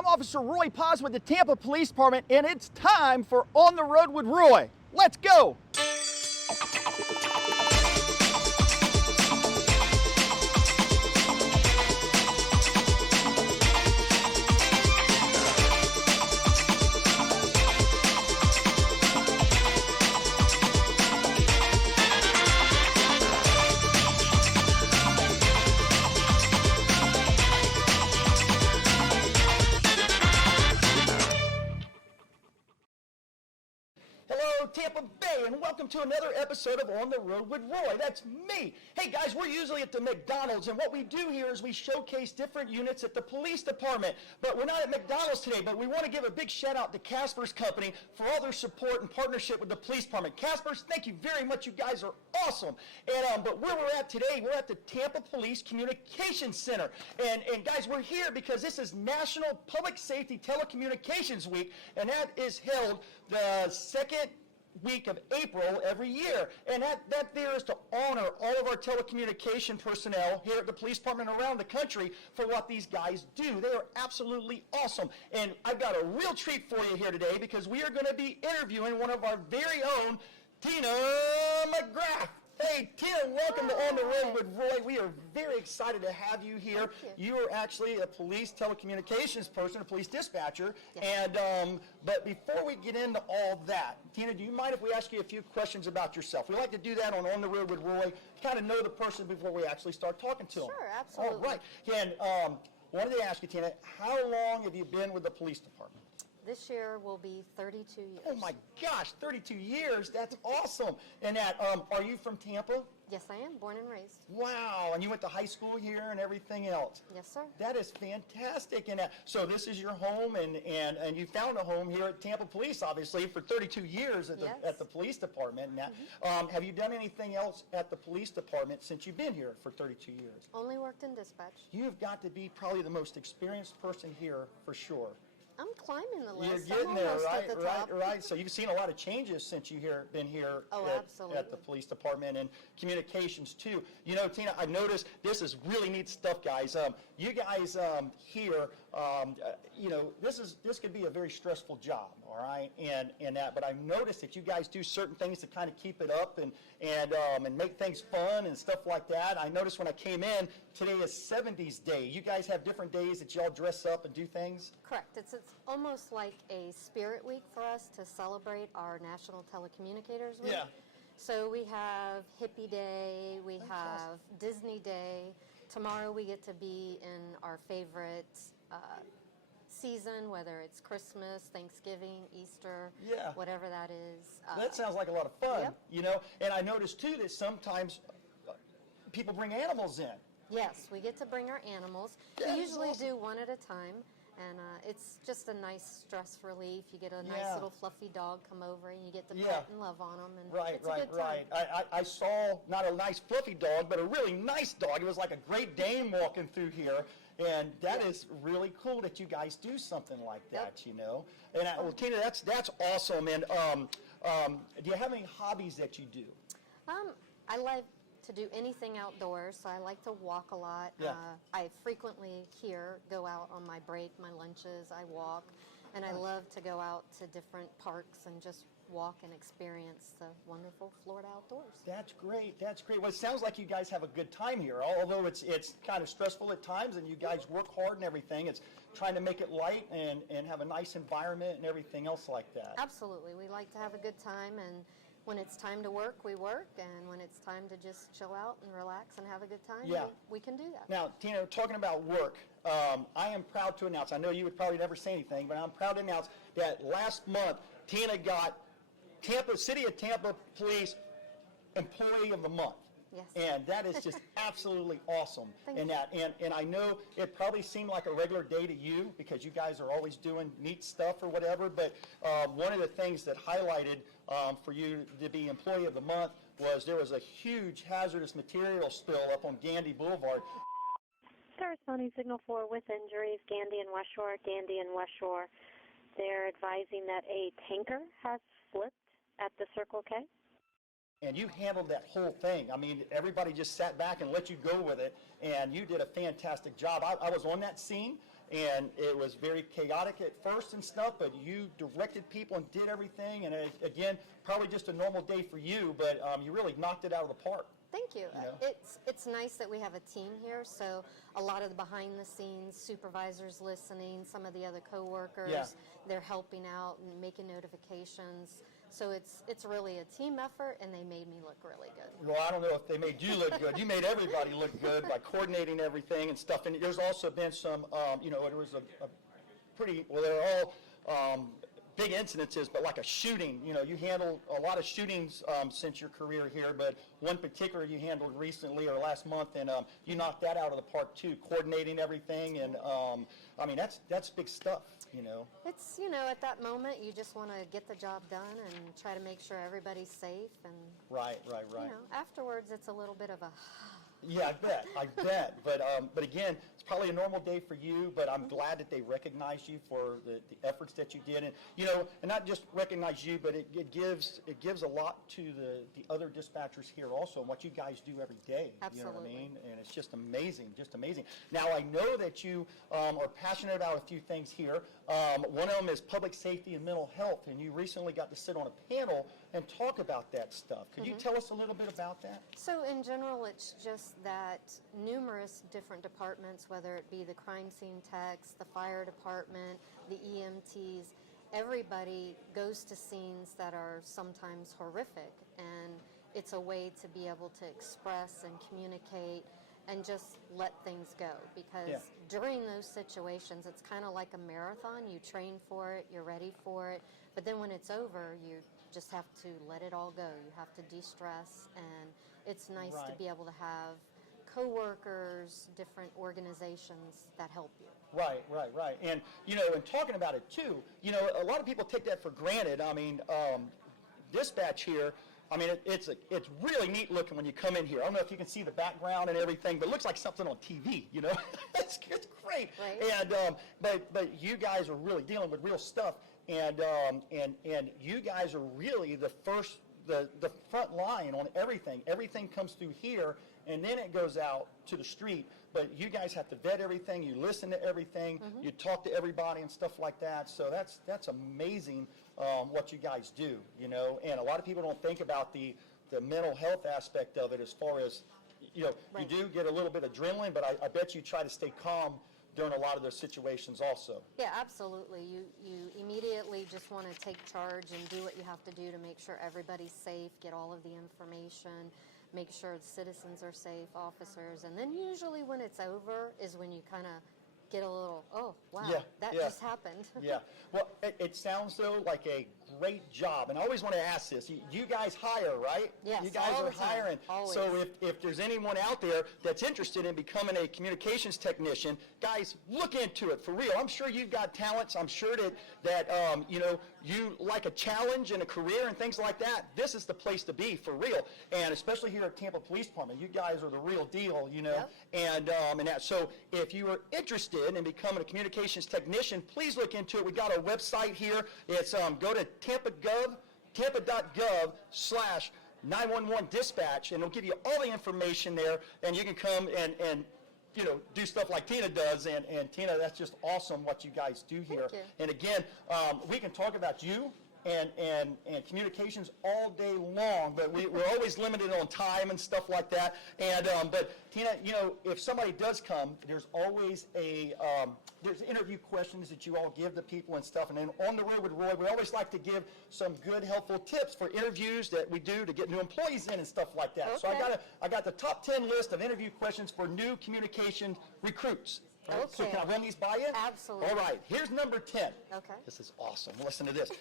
I'm Officer Roy Paz with the Tampa Police Department, and it's time for On the Road with Roy. Let's go! Hello, Tampa Bay, and welcome to another episode of On the Road with Roy. That's me. Hey guys, we're usually at the McDonald's, and what we do here is we showcase different units at the police department. But we're not at McDonald's today, but we want to give a big shout out to Casper's Company for all their support and partnership with the police department. Casper's, thank you very much. You guys are awesome. And but where we're at today, we're at the Tampa Police Communications Center. And guys, we're here because this is National Public Safety Telecommunications Week, and that is held the second week of April every year, and that there is to honor all of our telecommunication personnel here at the police department around the country for what these guys do. They are absolutely awesome, and I've got a real treat for you here today because we are going to be interviewing one of our very own, Tina McGrath. Hey, Tina, welcome to On the Road with Roy. We are very excited to have you here. You are actually a police telecommunications person, a police dispatcher. Yes. And but before we get into all that, Tina, do you mind if we ask you a few questions about yourself? We like to do that on the Road with Roy, kind of know the person before we actually start talking to them. Sure, absolutely. All right. And wanted to ask you, Tina, how long have you been with the police department? This year will be 32 years. Oh my gosh, 32 years, that's awesome. And that, are you from Tampa? Yes, I am, born and raised. Wow, and you went to high school here and everything else? Yes, sir. That is fantastic. And so this is your home, and you found a home here at Tampa Police, obviously, for 32 years at the police department. Now, have you done anything else at the police department since you've been here for 32 years? Only worked in dispatch. You've got to be probably the most experienced person here for sure. I'm climbing the list. You're getting there, right? Right. So you've seen a lot of changes since you've been here at the police department, and communications too. You know, Tina, I noticed this is really neat stuff, guys. You guys here, you know, this could be a very stressful job, all right, and that. But I've noticed that you guys do certain things to kind of keep it up and make things fun and stuff like that. I noticed when I came in, today is 70s Day. You guys have different days that y'all dress up and do things? Correct. It's almost like a spirit week for us to celebrate our National Telecommunicators Week. Yeah. So we have Hippie Day, we have Disney Day. Tomorrow we get to be in our favorite season, whether it's Christmas, Thanksgiving, Easter, whatever that is. That sounds like a lot of fun, yep. You know. And I noticed too that sometimes people bring animals in. Yes, we get to bring our animals. That we is usually awesome. do one at a time, and it's just a nice stress relief. You get a nice little fluffy dog come over, and you get to pet and love on them, and it's a good time. I saw not a nice fluffy dog, but a really nice dog. It was like a Great Dane walking through here, and that is really cool that you guys do something like that, you know. And well, Tina, that's awesome. And do you have any hobbies that you do? I like to do anything outdoors, so I like to walk a lot. Yeah. I frequently go out on my break, my lunches, I walk, and I love to go out to different parks and just walk and experience the wonderful Florida outdoors. That's great. That's great. Well, it sounds like you guys have a good time here, although it's kind of stressful at times, and you guys work hard and everything. It's trying to make it light and have a nice environment and everything else like that. Absolutely. We like to have a good time, and when it's time to work, we work, and when it's time to just chill out and relax and have a good time, we can do that. Now, Tina, talking about work, I am proud to announce, I know you would probably never say anything, but I'm proud to announce that last month, Tina got City of Tampa Police Employee of the Month. Yes. And that is just absolutely awesome. Thank and you. And I know it probably seemed like a regular day to you because you guys are always doing neat stuff or whatever, but one of the things that highlighted for you to be Employee of the Month was there was a huge hazardous material spill up on Gandy Boulevard. Corresponding signal 4 with injuries, Gandy and West Shore. Gandy and West Shore. They're advising that a tanker has flipped at the Circle K. And you handled that whole thing. I mean, everybody just sat back and let you go with it, and you did a fantastic job. I was on that scene, and it was very chaotic at first and stuff, but you directed people and did everything, and again, probably just a normal day for you, but you really knocked it out of the park. Thank you. Yeah. It's nice that we have a team here, so a lot of the behind the scenes supervisors listening, some of the other coworkers, Yeah. they're helping out and making notifications. So it's really a team effort, and they made me look really good. Well, I don't know if they made you look good. You made everybody look good by coordinating everything and stuff. And there's also been some, it was a pretty, well, they're all big incidences, but like a shooting. You handled a lot of shootings since your career here, but one particular you handled recently or last month, and you knocked that out of the park too, coordinating everything. And that's big stuff. It's, at that moment, you just want to get the job done and try to make sure everybody's safe. And, Right. afterwards, it's a little bit of a... Yeah, I bet. But again, it's probably a normal day for you, but I'm glad that they recognized you for the efforts that you did. And, and not just recognize you, but it gives a lot to the other dispatchers here also, and what you guys do every day. Absolutely. You know what I mean? And it's just amazing. Now, I know that you are passionate about a few things here. One of them is public safety and mental health, and you recently got to sit on a panel and talk about that stuff. Could you tell us a little bit about that? So in general, it's just that numerous different departments, whether it be the crime scene techs, the fire department, the EMTs, everybody goes to scenes that are sometimes horrific, and it's a way to be able to express and communicate and just let things go, because during those situations, it's kind of like a marathon. You train for it, you're ready for it, but then when it's over, you just have to let it all go. You have to de-stress, and it's nice to be able to have co-workers, different organizations that help you. Right. And, and talking about it too, a lot of people take that for granted. I mean, dispatch here, it's really neat looking when you come in here. I don't know if you can see the background and everything, but it looks like something on TV, it's great. Right. And, but you guys are really dealing with real stuff. And you guys are really the front line on everything. Everything comes through here, and then it goes out to the street. But you guys have to vet everything. You listen to everything. You talk to everybody and stuff like that. So that's amazing what you guys do, And a lot of people don't think about the mental health aspect of it, as far as, you do get a little bit of adrenaline, but I bet you try to stay calm during a lot of those situations also. Yeah, absolutely. You immediately just want to take charge and do what you have to do to make sure everybody's safe, get all of the information, make sure the citizens are safe, officers, and then usually when it's over is when you kind of get a little, oh, wow, that just happened. Yeah. Well, it sounds, though, like a great job. And I always want to ask this. You guys hire, right? Yes, you guys all are the time. hiring. Always. So if there's anyone out there that's interested in becoming a communications technician, guys, look into it for real. I'm sure you've got talents. I'm sure that you like a challenge and a career and things like that. This is the place to be for real. And especially here at Tampa Police Department, you guys are the real deal, Yep. And that. So if you are interested in becoming a communications technician, please look into it. We got a website here. It's go to tampa.gov/911 dispatch, and it'll give you all the information there, and you can come and do stuff like Tina does, and Tina, that's just awesome what you guys do here. Thank you. And again, we can talk about you and communications all day long, but we're always limited on time and stuff like that. And but Tina, if somebody does come, there's always there's interview questions that you all give the people and stuff. And then on the road with Roy, we always like to give some good, helpful tips for interviews that we do to get new employees in and stuff like that. So I got the top 10 list of interview questions for new communication recruits. Right? So Okay. can I run these by you? Absolutely. All right. Here's number 10. Okay. This is awesome. Listen to this.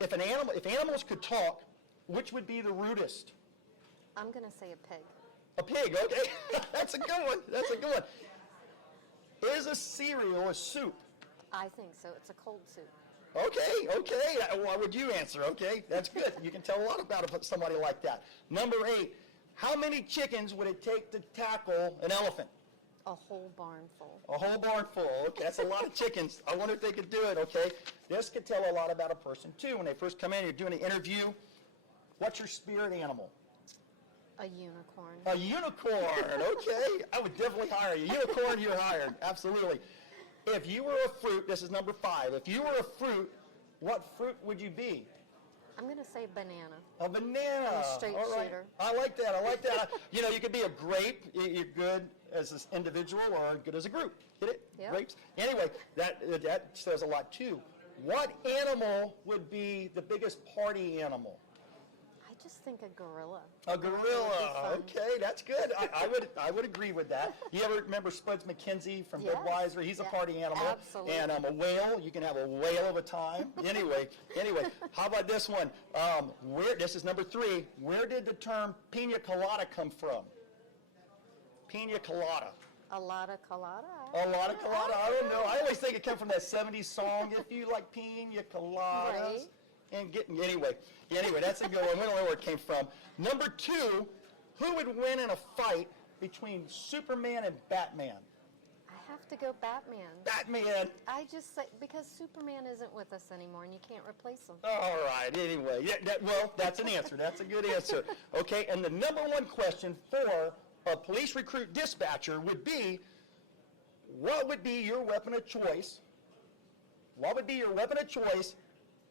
If animals could talk, which would be the rudest? I'm going to say a pig. A pig, okay. That's a good one. Is a cereal a soup? I think so. It's a cold soup. Okay. Why would you answer? Okay, that's good. You can tell a lot about somebody like that. Number 8, how many chickens would it take to tackle an elephant? A whole barn full. A whole barn full. Okay, that's a lot of chickens. I wonder if they could do it, okay? This could tell a lot about a person, too. When they first come in, you're doing an interview. What's your spirit animal? A unicorn. A unicorn, okay. I would definitely hire you. Unicorn, you're hired, absolutely. If you were a fruit, this is number 5. If you were a fruit, what fruit would you be? I'm going to say banana. A banana. I'm a straight All right. shooter. I like that. I like that. You know, you could be a grape. You're good as an individual or good as a group. Get it? Yep. Grapes. Anyway, that says a lot too. What animal would be the biggest party animal? I just think a gorilla. A That would gorilla. be fun. Okay, that's good. I would agree with that. You ever remember Spuds McKenzie from Yes. Budweiser? He's a Yeah, party animal. absolutely. And a whale. You can have a whale of a time. Anyway, how about this one? This is number 3. Where did the term pina colada come from? Pina colada. A lot of colada. A lot of colada. I don't know. I always think it came from that 70s song. If you like pina coladas. Right. And anyway, that's a good one. We don't know where it came from. Number 2, who would win in a fight between Superman and Batman? I have to go Batman. Batman. I just say, because Superman isn't with us anymore and you can't replace him. All right. Anyway, well, that's an answer. That's a good answer. Okay. And the number 1 question for a police recruit dispatcher would be, what would be your weapon of choice? What would be your weapon of choice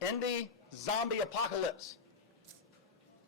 in the zombie apocalypse?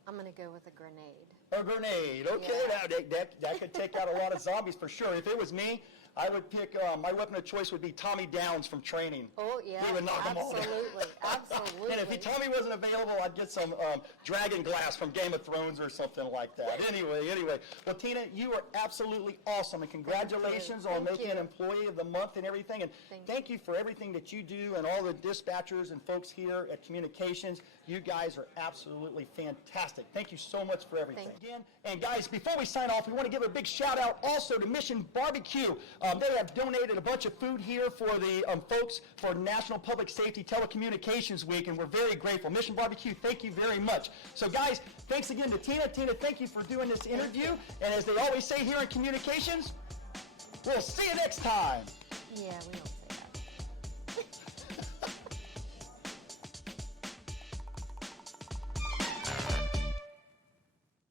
I'm going to go with a grenade. A grenade. Okay, Yeah. that could take out a lot of zombies for sure. If it was me, I would pick, my weapon of choice would be Tommy Downs from Training. Oh, yeah. He would knock them all down. Absolutely. Absolutely. And if Tommy wasn't available, I'd get some dragon glass from Game of Thrones or something like that. Anyway. Well, Tina, you are absolutely awesome, and congratulations on Thank making you. an Employee of the Month and everything. And thank you for everything that you do and all the dispatchers and folks here at Communications. You guys are absolutely fantastic. Thank you so much for everything. Thank you. Again, and guys, before we sign off, we want to give a big shout out also to Mission Barbecue. They have donated a bunch of food here for the folks for National Public Safety Telecommunications Week, and we're very grateful. Mission Barbecue, thank you very much. So guys, thanks again to Tina. Tina, thank you for doing this interview. And as they always say here in Communications, we'll see you next time. Yeah, we don't.